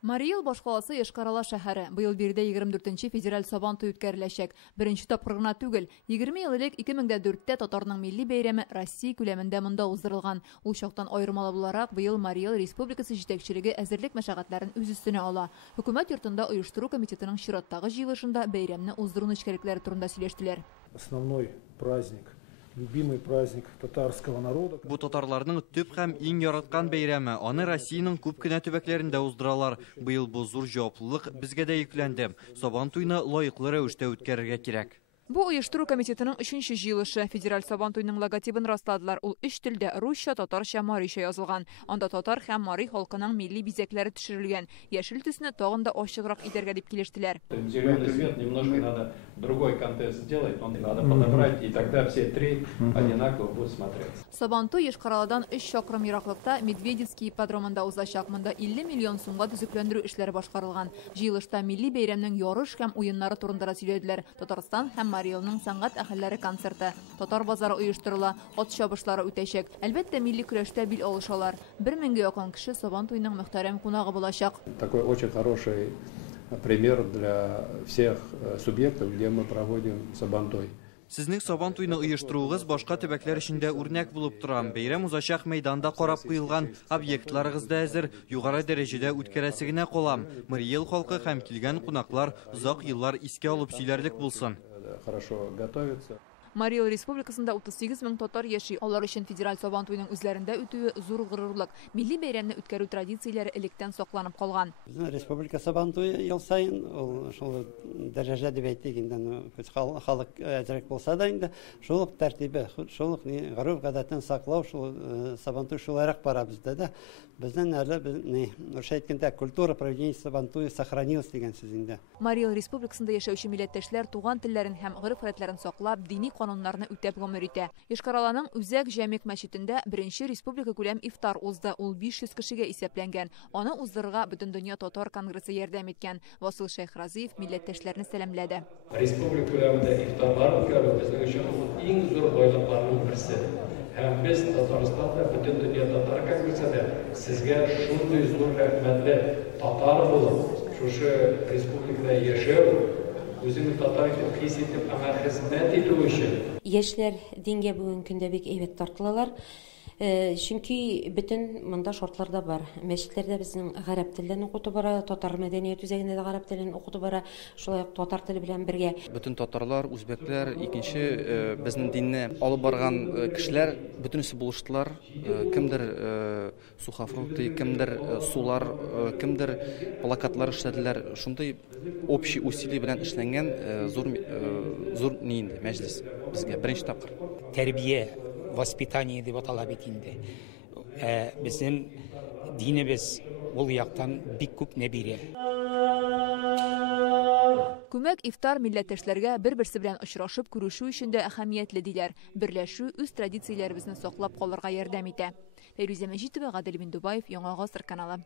Мари-Эл башкаласы Йошкар-Ола шәһәре. Быел биредә 24-нче федераль сабан туй үткәреләчәк. Беренче тапкыр гына түгел, 20 ел элек 2004-тә татарның милли бәйрәме Россия күләмендә монда уздырылган. Ул чактан аермалы буларак быел Мари-Эл республикасы җитәкчелеге әзерлек мәшәкатьләрен үз өстенә ала. Хөкүмәт йортында оештыру комитетының чираттагы җыелышында бәйрәмне уздыру нечкәлекләре турында сөйләштеләр. Основной праздник, любимый праздник татарского народа. Бу татарларның төп һәм иң яраткан бәйрәме. Аны Россиянең күп кенә төбәкләрендә уздыралар. Быел бу зур җаваплылык безгә дә йөкләнде. Сабан туйны лаеклы рәвештә үткәрергә кирәк. Бу оештыру комитетының 3-нче җыелышы. Федераль сабан туйның логотипын растладылар. Ул 3 телдә: русча, татарча, марийча язылган. Анда татар һәм марий халкының милли бизәкләре төшерелгән. Яшел төсне тагын да ачыграк итәргә дип килештеләр. Зеленый цвет немножко надо другой контекст сделать, он надо подобрать, и тогда все три одинаково будут смотреться. Сабан туй Йошкар-Оладан 3 чакрым ераклыкта Медведевский ипподромында узачак. Монда 50 миллион сумга төзекләндерү эшләре башкарылган. Җыелышта милли бәйрәмнең ярыш һәм уеннары турында сөйләделәр. Татарстан һәм Мари-Элның сәнгать әһелләре концерты, татар базары оештырыла, ат чабышлары үтәчәк. Әлбәттә, милли көрәштә бил алышалар. 1000-гә якын кеше сабан туйның мөхтәрәм кунагы булачак. Такой очень хороший пример для всех субъектов, где мы проводим сабан туй. Сезнең сабан туйны оештыруыгыз башка төбәкләр эчендә үрнәк булып тора. Бәйрәм узачак мәйданда карап куелган, объектларыгыз да әзер, югары дәрәҗәдә үткәрәсе генә кала. Мари-Эл халкы һәм килгән кунаклар озак еллар искә алып сөйләрлек булсын. Хорошо готовится. Мари-Эл республикасында 38 мең татар яши. Алар өчен федераль сабан туйның үзләрендә үтүе зур горурлык. Милли бәйрәмне үткәрү традицияләре электән сакланып калган. Республика сабан туйы ел сайын шул дәрәҗә дип әйтик инде, халык әзрәк булса да инде, шул ук тәртибе, шул ук гореф гадәтен саклау, шул сабан туй шулайрак бара бездә дә. Безнең әле урысча әйткәндә культура проведения сабан туйы сохранилась дигән сүз инде. Мари-Эл республикасында яшәүче милләттәшләр туган телләрен һәм гореф-гадәтләрен саклап, дини кануннарны үтәп гомер итә. Йошкар-Оланың Үзәк Җәмигъ мәчетендә беренче республика күләм ифтар узды. Ул 500 кешегә исәпләнгән. Аны уздырырга Бөтендөнья татар конгрессы ярдәм иткән. Васил Шәйхразиев милләттәшләрне сәламләде. Республика күләмендә ифтарлар үткәрү безнең өчен иң зур байлыкларның берсе. Һәм без Татарстанда Бөтендөнья татар конгрессында сезгә шундый зур рәхмәтле татар булып, шушы республикада яшәү, үзеңне татар итеп хис итеп, аңа хезмәт итү өчен. Яшьләр дингә бүген көндә бик әйбәт тартылалар. Чөнки бөтен монда шартларда бар. Мәчетләрдә безнең гарәп телен укыту бара, татар мәдәният үзәгендә дә гарәп телен укыту бара, шулай ук татар теле белән бергә. Бөтен татарлар, үзбәкләр, икенче безнең динне алып барган кешеләр бөтенесе булыштылар. Кемдер сухофрукты, кемдер сулар, кемдер плакатлар эшләделәр. Шундый общий усилие белән эшләнгән зур нинди мәҗлес безгә беренче тапкыр. Тәрбия, воспитание дип атала бит инде. Безнең динебез ул яктан бик күп не бирә. Күмәк ифтар милләттәшләргә бер-берсе белән очрашып күрешү өчен дә әһәмиятле диләр. Берләшү үз традицияләребезне саклап калырга ярдәм итә. Фәрүзә Мәҗитова, Гадел Биндубаев, Яңа Гасыр каналы.